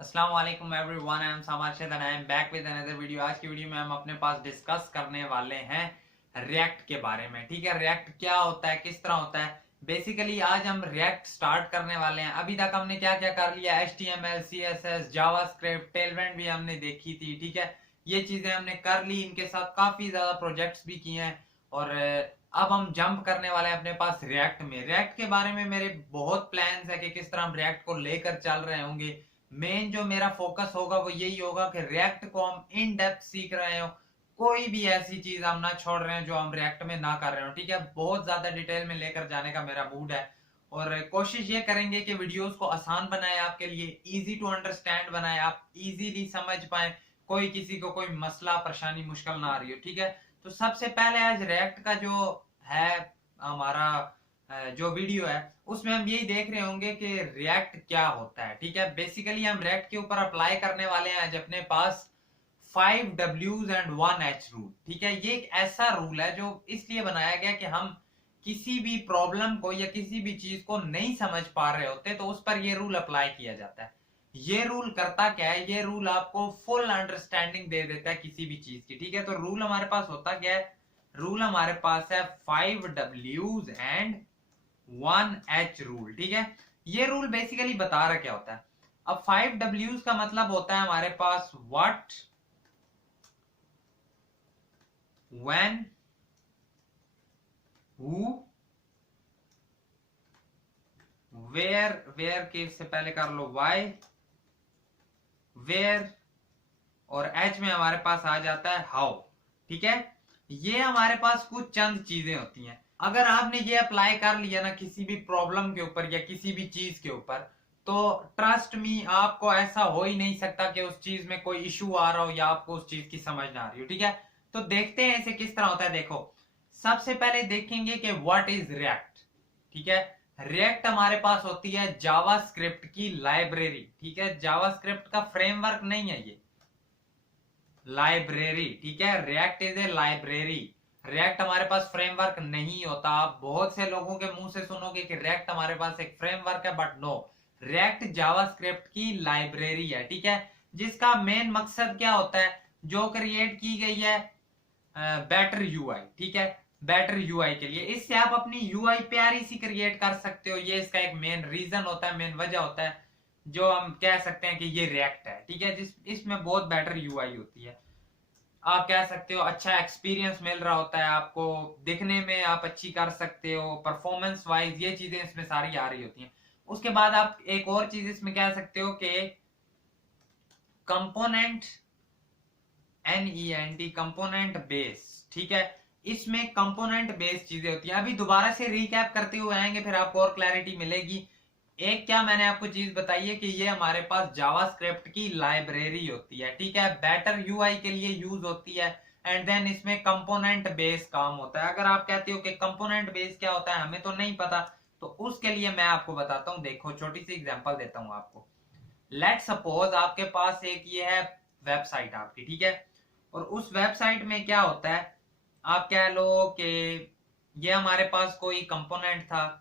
अस्सलाम वालेकुम everyone, I am सामार and I am back with another video. आज की वीडियो में हम अपने पास डिस्कस करने वाले हैं रिएक्ट के बारे में। ठीक है, रिएक्ट क्या होता है, किस तरह होता है। बेसिकली आज हम रिएक्ट स्टार्ट करने वाले हैं। अभी तक हमने क्या क्या कर लिया, HTML, CSS, जावास्क्रिप्ट, टेलविंड भी हमने देखी थी। ठीक है, ये चीजें हमने कर ली, इनके साथ काफी ज्यादा प्रोजेक्ट्स भी किए हैं। और अब हम जंप करने वाले हैं अपने पास रिएक्ट में। रिएक्ट के बारे में मेरे बहुत प्लान्स है कि किस तरह हम रिएक्ट को लेकर चल रहे होंगे। मेन जो मेरा फोकस होगा वो यही होगा कि रिएक्ट को हम इन डेप्थ सीख रहे हो, कोई भी ऐसी चीज हम ना छोड़ रहे हैं जो हम रिएक्ट में ना कर रहे हो। ठीक है, बहुत ज्यादा डिटेल में लेकर जाने का मेरा मूड है और कोशिश ये करेंगे कि वीडियोस को आसान बनाए, आपके लिए इजी टू अंडरस्टैंड बनाए, आप इजीली समझ पाए, कोई किसी को कोई मसला परेशानी मुश्किल ना आ रही हो। ठीक है, तो सबसे पहले आज रिएक्ट का जो है हमारा जो वीडियो है उसमें हम यही देख रहे होंगे कि रिएक्ट क्या होता है। ठीक है, बेसिकली हम रिएक्ट के ऊपर अप्लाई करने वाले हैं आज अपने पास 5 Ws एंड 1 H रूल। ठीक है, ये एक ऐसा रूल है जो इसलिए बनाया गया कि हम किसी भी प्रॉब्लम को या किसी भी चीज को नहीं समझ पा रहे होते तो उस पर ये रूल अप्लाई किया जाता है। ये रूल करता क्या है, ये रूल आपको फुल अंडरस्टैंडिंग दे देता है किसी भी चीज की। ठीक है, तो रूल हमारे पास होता क्या है, रूल हमारे पास है 5 Ws एंड 1 H रूल। ठीक है, ये रूल बेसिकली बता रहा क्या होता है। अब 5 Ws का मतलब होता है हमारे पास what, when, who, where, where के से पहले कर लो वाई, वेयर, और एच में हमारे पास आ जाता है हाउ। ठीक है, ये हमारे पास कुछ चंद चीजें होती हैं। अगर आपने ये अप्लाई कर लिया ना किसी भी प्रॉब्लम के ऊपर या किसी भी चीज के ऊपर, तो ट्रस्ट मी आपको ऐसा हो ही नहीं सकता कि उस चीज में कोई इशू आ रहा हो या आपको उस चीज की समझ ना आ रही हो। ठीक है, तो देखते हैं इसे किस तरह होता है। देखो, सबसे पहले देखेंगे कि व्हाट इज रिएक्ट। ठीक है, रिएक्ट हमारे पास होती है जावास्क्रिप्ट की लाइब्रेरी। ठीक है, जावास्क्रिप्ट का फ्रेमवर्क नहीं है ये, लाइब्रेरी। ठीक है, react is a library. React हमारे पास फ्रेमवर्क नहीं होता। आप बहुत से लोगों के मुंह से सुनोगे कि रिएक्ट हमारे पास एक फ्रेमवर्क है, बट नो, रिएक्ट जावास्क्रिप्ट की लाइब्रेरी है। ठीक है, जिसका मेन मकसद क्या होता है, जो क्रिएट की गई है बेटर यूआई। ठीक है, बेटर यूआई के लिए, इससे आप अपनी यूआई प्यारी सी क्रिएट कर सकते हो। ये इसका एक मेन रीजन होता है, मेन वजह होता है जो हम कह सकते हैं कि ये रिएक्ट है। ठीक है, जिस इसमें बहुत बेटर यूआई होती है। आप कह सकते हो अच्छा एक्सपीरियंस मिल रहा होता है आपको, दिखने में आप अच्छी कर सकते हो, परफॉर्मेंस वाइज ये चीजें इसमें सारी आ रही होती हैं। उसके बाद आप एक और चीज इसमें कह सकते हो कि कंपोनेंट, NENT, कंपोनेंट बेस। ठीक है, इसमें कंपोनेंट बेस चीजें होती हैं। अभी दोबारा से रिकैप करते हुए आएंगे, फिर आपको और क्लैरिटी मिलेगी। एक क्या मैंने आपको चीज बताई है कि ये हमारे पास जावास्क्रिप्ट की लाइब्रेरी होती है। ठीक है, बेटर यूआई के लिए यूज होती है। एंड देन इसमें कंपोनेंट बेस काम होता है। अगर आप कहते हो कि कंपोनेंट बेस क्या होता है, हमें तो नहीं पता, तो उसके लिए मैं आपको बताता हूं। देखो, छोटी सी एग्जांपल देता हूं आपको। लेट सपोज आपके पास एक ये है वेबसाइट आपकी। ठीक है, और उस वेबसाइट में क्या होता है, आप कह लो कि ये हमारे पास कोई कंपोनेंट था,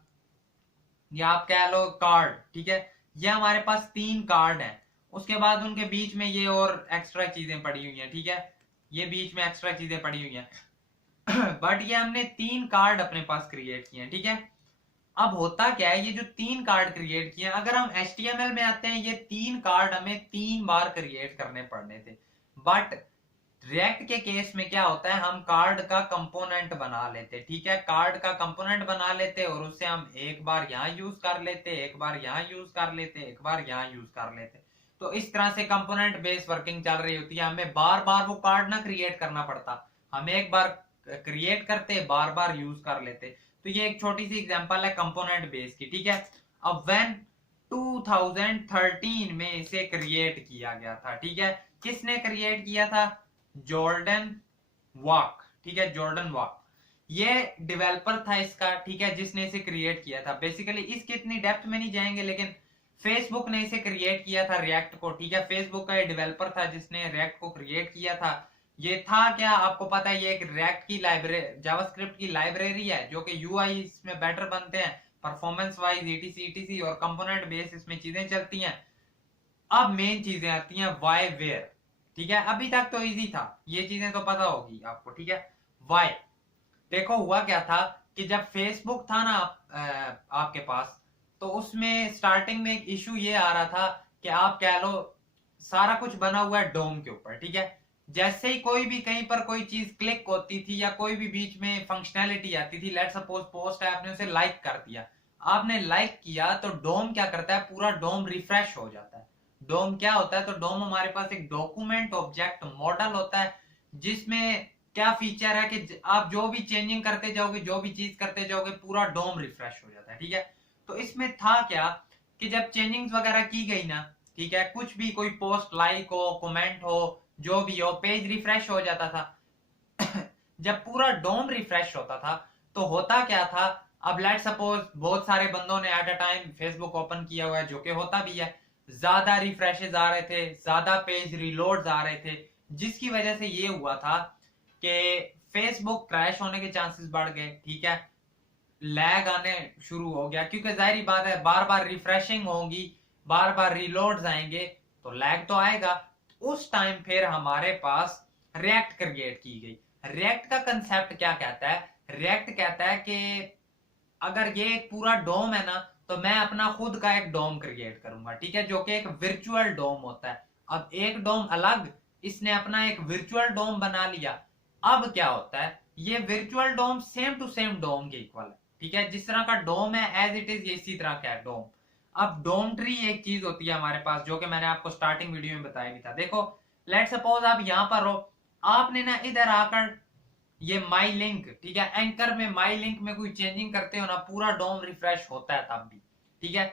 या आप कह लो कार्ड। ठीक है, ये हमारे पास 3 कार्ड हैं, उसके बाद उनके बीच में ये और एक्स्ट्रा चीजें पड़ी हुई हैं। ठीक है, ये बीच में एक्स्ट्रा चीजें पड़ी हुई हैं बट ये हमने 3 कार्ड अपने पास क्रिएट किए हैं। ठीक है, अब होता क्या है, ये जो 3 कार्ड क्रिएट किए हैं, अगर हम HTML में आते हैं, ये 3 कार्ड हमें 3 बार क्रिएट करने पड़ने थे। बट रिएक्ट के केस में क्या होता है, हम कार्ड का कंपोनेंट बना लेते। ठीक है, कार्ड का कंपोनेंट बना लेते और उसे हम एक बार यहाँ यूज कर लेते, एक बार यहाँ यूज कर लेते, एक बार यहाँ यूज कर लेते। तो इस तरह से कंपोनेंट बेस वर्किंग चल रही होती है। हमें बार बार वो कार्ड ना क्रिएट करना पड़ता, हम एक बार क्रिएट करते, बार बार यूज कर लेते। तो ये एक छोटी सी एग्जांपल है कंपोनेंट बेस की। ठीक है, अब व्हेन 2013 में इसे क्रिएट किया गया था। ठीक है, किसने क्रिएट किया था, जॉर्डन वॉक। ठीक है, जॉर्डन वॉक ये डेवलपर था इसका। ठीक है, जिसने इसे क्रिएट किया था। बेसिकली इसकी इतनी डेप्थ में नहीं जाएंगे, लेकिन फेसबुक ने इसे क्रिएट किया था रिएक्ट को। ठीक है, फेसबुक का ये डेवलपर था जिसने रिएक्ट को क्रिएट किया था। ये था क्या, आपको पता है, ये एक रिएक्ट की लाइब्रेरी, जावास्क्रिप्ट की लाइब्रेरी है जो कि यूआई इसमें बेटर बनते हैं, परफॉर्मेंस वाइज, etc etc, और कंपोनेंट बेस इसमें चीजें चलती हैं। अब मेन चीजें आती हैं वाई वेयर, ठीक है। अभी तक तो इजी था, ये चीजें तो पता होगी आपको, ठीक है। वाई, देखो हुआ क्या था कि जब फेसबुक था ना आपके पास, तो उसमें स्टार्टिंग में एक इशू ये आ रहा था कि आप कह लो सारा कुछ बना हुआ है डोम के ऊपर, ठीक है। जैसे ही कोई भी कहीं पर कोई चीज क्लिक होती थी या कोई भी बीच में फंक्शनैलिटी आती थी, लेट्स सपोज पोस्ट है, आपने उसे लाइक कर दिया, आपने लाइक किया तो डोम क्या करता है, पूरा डोम रिफ्रेश हो जाता है। डोम क्या होता है, तो डोम हमारे पास एक डॉक्यूमेंट ऑब्जेक्ट मॉडल होता है, जिसमें क्या फीचर है कि आप जो भी चेंजिंग करते जाओगे, जो भी चीज करते जाओगे, पूरा डोम रिफ्रेश हो जाता है, ठीक है। तो इसमें था क्या कि जब चेंजिंग्स वगैरह की गई ना, ठीक है, कुछ भी कोई पोस्ट लाइक हो, कमेंट हो, जो भी हो, पेज रिफ्रेश हो जाता था। जब पूरा डोम रिफ्रेश होता था तो होता क्या था, अब लेट सपोज बहुत सारे बंदों ने at a time Facebook open किया हुआ है, जो कि होता भी है, ज्यादा रिफ्रेशेस आ रहे थे, ज्यादा पेज रिलोड्स आ रहे थे, जिसकी वजह से ये हुआ था कि फेसबुक क्रैश होने के चांसेस बढ़ गए, ठीक है। लैग आने शुरू हो गया, क्योंकि जाहिर बात है बार बार रिफ्रेशिंग होगी, बार बार रिलोड्स आएंगे, तो लैग तो आएगा। उस टाइम फिर हमारे पास रिएक्ट क्रिएट की गई। रिएक्ट का कंसेप्ट क्या कहता है, रिएक्ट कहता है कि अगर ये एक पूरा डोम है ना, तो मैं अपना खुद का एक डोम क्रिएट करूंगा, ठीक है, जो कि एक वर्चुअल डोम होता है। अब एक डोम अलग, इसने अपना एक वर्चुअल डोम बना लिया। अब क्या होता है, ये virtual dome same to same dome के इक्वल है, ठीक है। जिस तरह का डोम है एज इट इज, ये इसी तरह का है डोम। अब डोम ट्री एक चीज होती है हमारे पास, जो कि मैंने आपको स्टार्टिंग वीडियो में बताया भी था। देखो लेट सपोज आप यहां पर हो, आपने ना इधर आकर ये माई लिंक, ठीक है, एंकर में माई लिंक में कोई चेंजिंग करते हो ना, पूरा डोम रिफ्रेश होता है तब भी, ठीक है।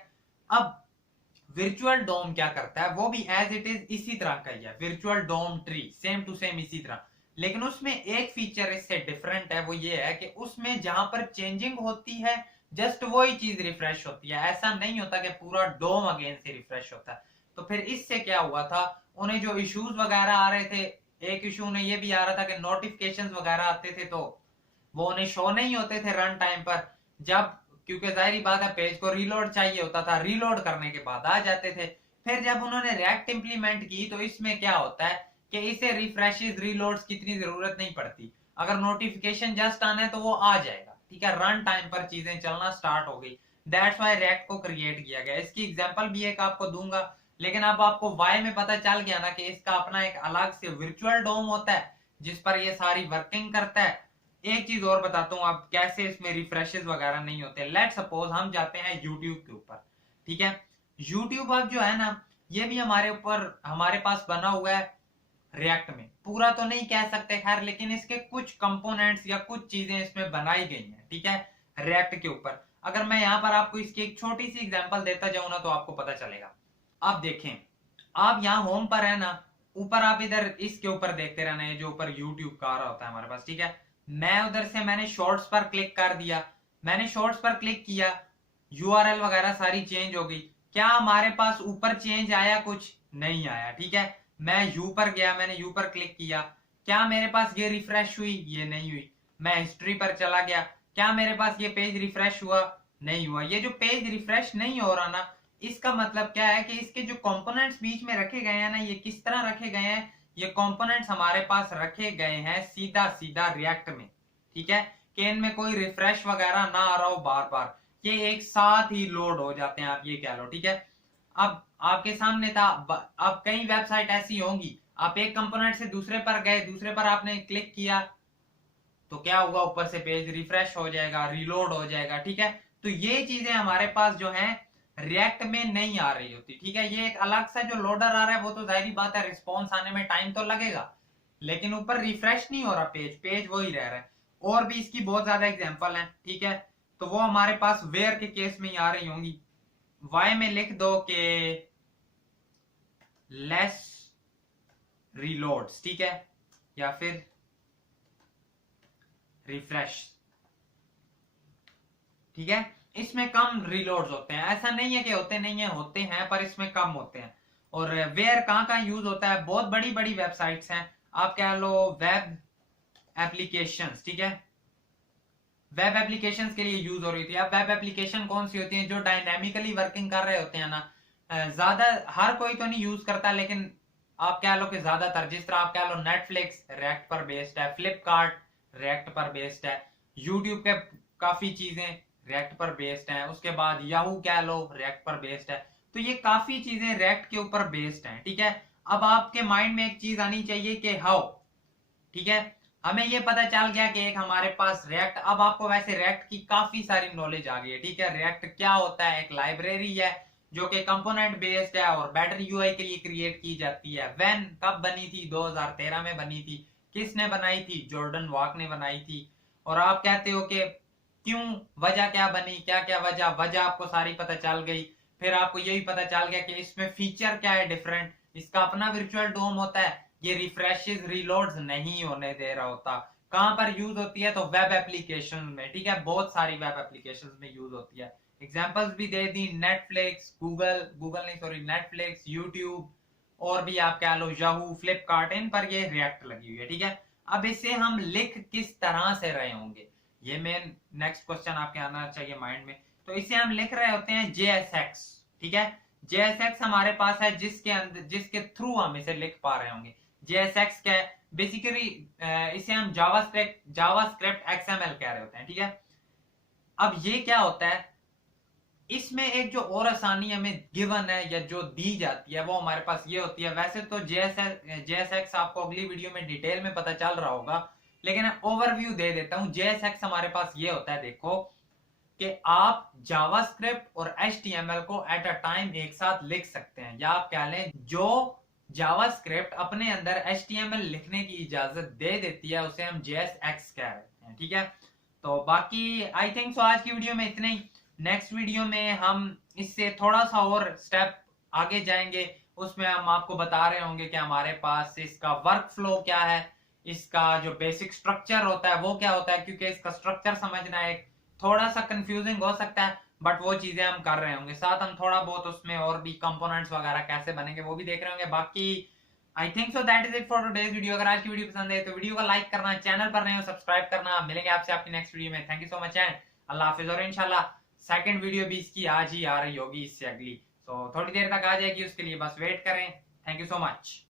अब वर्चुअल डोम क्या करता है, वो भी एज इट इज इसी तरह का ही है, virtual DOM tree same to same इसी तरह। लेकिन उसमें एक फीचर इससे डिफरेंट है, वो ये है कि उसमें जहां पर चेंजिंग होती है जस्ट वही चीज रिफ्रेश होती है, ऐसा नहीं होता कि पूरा डोम अगेन से रिफ्रेश होता है। तो फिर इससे क्या हुआ था, उन्हें जो इश्यूज वगैरह आ रहे थे, एक इशू उन्हें ये भी आ रहा था कि नोटिफिकेशंस वगैरह आते थे तो वो उन्हें शो नहीं होते थे रन टाइम पर, जब क्योंकि जाहिर बात है पेज को रीलोड चाहिए होता था, रीलोड करने के बाद आ जाते थे। फिर जब उन्होंने रिएक्ट इंप्लीमेंट की तो इसमें क्या होता है कि इसे रिफ्रेशेस रीलोड्स की इतनी जरूरत नहीं पड़ती, अगर नोटिफिकेशन जस्ट आना है तो वो आ जाएगा, ठीक है, रन टाइम पर चीजें चलना स्टार्ट हो गई। दैट्स व्हाई रिएक्ट को क्रिएट किया गया। इसकी एग्जांपल भी एक आपको दूंगा, लेकिन अब आपको वाई में पता चल गया ना कि इसका अपना एक अलग से वर्चुअल डोम होता है जिस पर ये सारी वर्किंग करता है। एक चीज और बताता हूँ आप कैसे इसमें रिफ्रेशेस वगैरह नहीं होते। लेट सपोज हम जाते हैं यूट्यूब के ऊपर, ठीक है। यूट्यूब अब जो है ना, ये भी हमारे ऊपर हमारे पास बना हुआ है रिएक्ट में, पूरा तो नहीं कह सकते खैर, लेकिन इसके कुछ कंपोनेंट्स या कुछ चीजें इसमें बनाई गई हैं, ठीक है, रिएक्ट के ऊपर। अगर मैं यहाँ पर आपको इसकी एक छोटी सी एग्जांपल देता जाऊं ना, तो आपको पता चलेगा। आप देखें, आप यहाँ होम पर है ना, ऊपर आप इधर इसके ऊपर देखते रहना, ये जो ऊपर यूट्यूब का आ रहा होता है हमारे पास, ठीक है। मैं उधर से मैंने शॉर्ट्स पर क्लिक कर दिया, मैंने शॉर्ट्स पर क्लिक किया, यूआरएल वगैरह सारी चेंज हो गई। क्या हमारे पास ऊपर चेंज आया, कुछ नहीं आया, ठीक है। मैं यू पर गया, मैंने यू पर क्लिक किया, क्या मेरे पास ये रिफ्रेश हुई, ये नहीं हुई। मैं हिस्ट्री पर चला गया, क्या मेरे पास ये पेज रिफ्रेश हुआ, नहीं हुआ। ये जो पेज रिफ्रेश नहीं हो रहा ना, इसका मतलब क्या है कि इसके जो कंपोनेंट्स बीच में रखे गए हैं ना, ये किस तरह रखे गए हैं, ये कंपोनेंट्स हमारे पास रखे गए हैं सीधा सीधा रिएक्ट में, ठीक है, कि इनमें कोई रिफ्रेश वगैरह ना आ रहा हो बार बार, ये एक साथ ही लोड हो जाते हैं, आप ये कह लो, ठीक है। अब आपके सामने था, अब कई वेबसाइट ऐसी होंगी, आप एक कंपोनेंट से दूसरे पर गए, दूसरे पर आपने क्लिक किया तो क्या होगा, ऊपर से पेज रिफ्रेश हो जाएगा, रीलोड हो जाएगा, ठीक है। तो ये चीजें हमारे पास जो है रिएक्ट में नहीं आ रही होती, ठीक है। ये एक अलग सा जो लोडर आ रहा है, वो तो जाहिर बात है रिस्पॉन्स आने में टाइम तो लगेगा, लेकिन ऊपर रिफ्रेश नहीं हो रहा, पेज पेज वही रह रहा है। और भी इसकी बहुत ज्यादा एग्जांपल है, ठीक है, तो वो हमारे पास वेयर के केस में ही आ रही होंगी। वाई में लिख दो कि लेस रीलोड्स, ठीक है, या फिर रिफ्रेश, ठीक है। इसमें कम रीलोड्स होते हैं, ऐसा नहीं है कि होते नहीं है, होते हैं, पर इसमें कम होते हैं। और वेयर कहां कहां यूज होता है, बहुत बड़ी बड़ी वेबसाइट्स हैं, आप कह लो वेब एप्लीकेशंस, ठीक है, वेब एप्लीकेशंस के लिए यूज हो रही थी। अब वेब एप्लीकेशन कौन सी होती है, जो डायनेमिकली वर्किंग कर रहे होते हैं ना, ज्यादा हर कोई तो नहीं यूज करता, लेकिन आप कह लो कि ज्यादातर, जिस तरह आप कह लो नेटफ्लिक्स रिएक्ट पर बेस्ड है, फ्लिपकार्ट रिएक्ट पर बेस्ड है, यूट्यूब के काफी चीजें रिएक्ट पर बेस्ड हैं, उसके बाद याहू कह लो रिएक्ट पर बेस्ड है। तो ये काफी चीजें रिएक्ट के ऊपर बेस्ड हैं, ठीक है। अब आपके माइंड में एक चीज आनी चाहिए कि हाउ, ठीक है। हमें ये पता चल गया कि एक हमारे पास रिएक्ट, अब आपको वैसे रिएक्ट की काफी सारी नॉलेज आ गई है, ठीक है। रिएक्ट क्या होता है, एक लाइब्रेरी है जो कि कंपोनेंट बेस्ड है और बेटर यूआई के लिए क्रिएट की जाती है। व्हेन, कब बनी थी, 2013 में बनी थी। किसने बनाई थी, जॉर्डन वॉक ने बनाई थी। और आप कहते हो कि क्यों, वजह क्या बनी, क्या क्या वजह आपको सारी पता चल गई। फिर आपको ये भी पता चल गया कि इसमें फीचर क्या है डिफरेंट, इसका अपना वर्चुअल डोम होता है, ये रिफ्रेशेस रीलोड्स नहीं होने दे रहा होता। कहां पर यूज होती है, तो वेब एप्लीकेशन में, ठीक है। बहुत सारी वेब एप्लीकेशन में यूज होती है। एग्जांपल्स भी दे दी, नेटफ्लिक्स, गूगल नहीं सॉरी, नेटफ्लिक्स, यूट्यूब, और भी आप कह लो याहू, फ्लिपकार्ट, इन पर ये रिएक्ट लगी हुई है, ठीक है। अब इसे हम लिख किस तरह से रहे होंगे, ये मेन नेक्स्ट क्वेश्चन आपके आना चाहिए माइंड में। तो इसे हम लिख रहे होते हैं JSX, ठीक है। JSX हमारे पास है, जिसके अंदर, जिसके थ्रू हम इसे लिख पा रहे होंगे। JSX क्या है, बेसिकली इसे हम जावास्क्रिप्ट XML कह रहे होते हैं, ठीक है। अब ये क्या होता है, इसमें एक जो और आसानी हमें गिवन है या जो दी जाती है वो हमारे पास ये होती है। वैसे तो JSX आपको अगली वीडियो में डिटेल में पता चल रहा होगा, लेकिन ओवरव्यू दे देता हूं। JSX हमारे पास ये होता है, देखो कि आप जावास्क्रिप्ट और HTML को एट अ टाइम एक साथ लिख सकते हैं, या आप कह लें जो जावास्क्रिप्ट अपने अंदर HTML लिखने की इजाजत दे देती है उसे हम JSX कह रहे हैं, ठीक है। तो बाकी आई थिंक सो आज की वीडियो में इतने ही। नेक्स्ट वीडियो में हम इससे थोड़ा सा और स्टेप आगे जाएंगे, उसमें हम आपको बता रहे होंगे कि हमारे पास इसका वर्क फ्लो क्या है, इसका जो बेसिक स्ट्रक्चर होता है वो क्या होता है, क्योंकि इसका स्ट्रक्चर समझना एक थोड़ा सा कंफ्यूजिंग हो सकता है, बट वो चीजें हम कर रहे होंगे। साथ हम थोड़ा बहुत उसमें और भी कंपोनेंट्स वगैरह कैसे बनेंगे वो भी देख रहे होंगे। बाकी I think so that is it for today's video. अगर आज की वीडियो पसंद है तो वीडियो को लाइक करना, चैनल पर नए हो सब्सक्राइब करना। मिलेंगे आपसे आपकी नेक्स्ट वीडियो में। Thank you so much and अल्लाह हाफिज। और इंशाल्लाह सेकंड वीडियो भी इसकी आज ही आ रही होगी, इससे अगली, तो थोड़ी देर तक आ जाएगी, उसके लिए बस वेट करें। Thank you so much.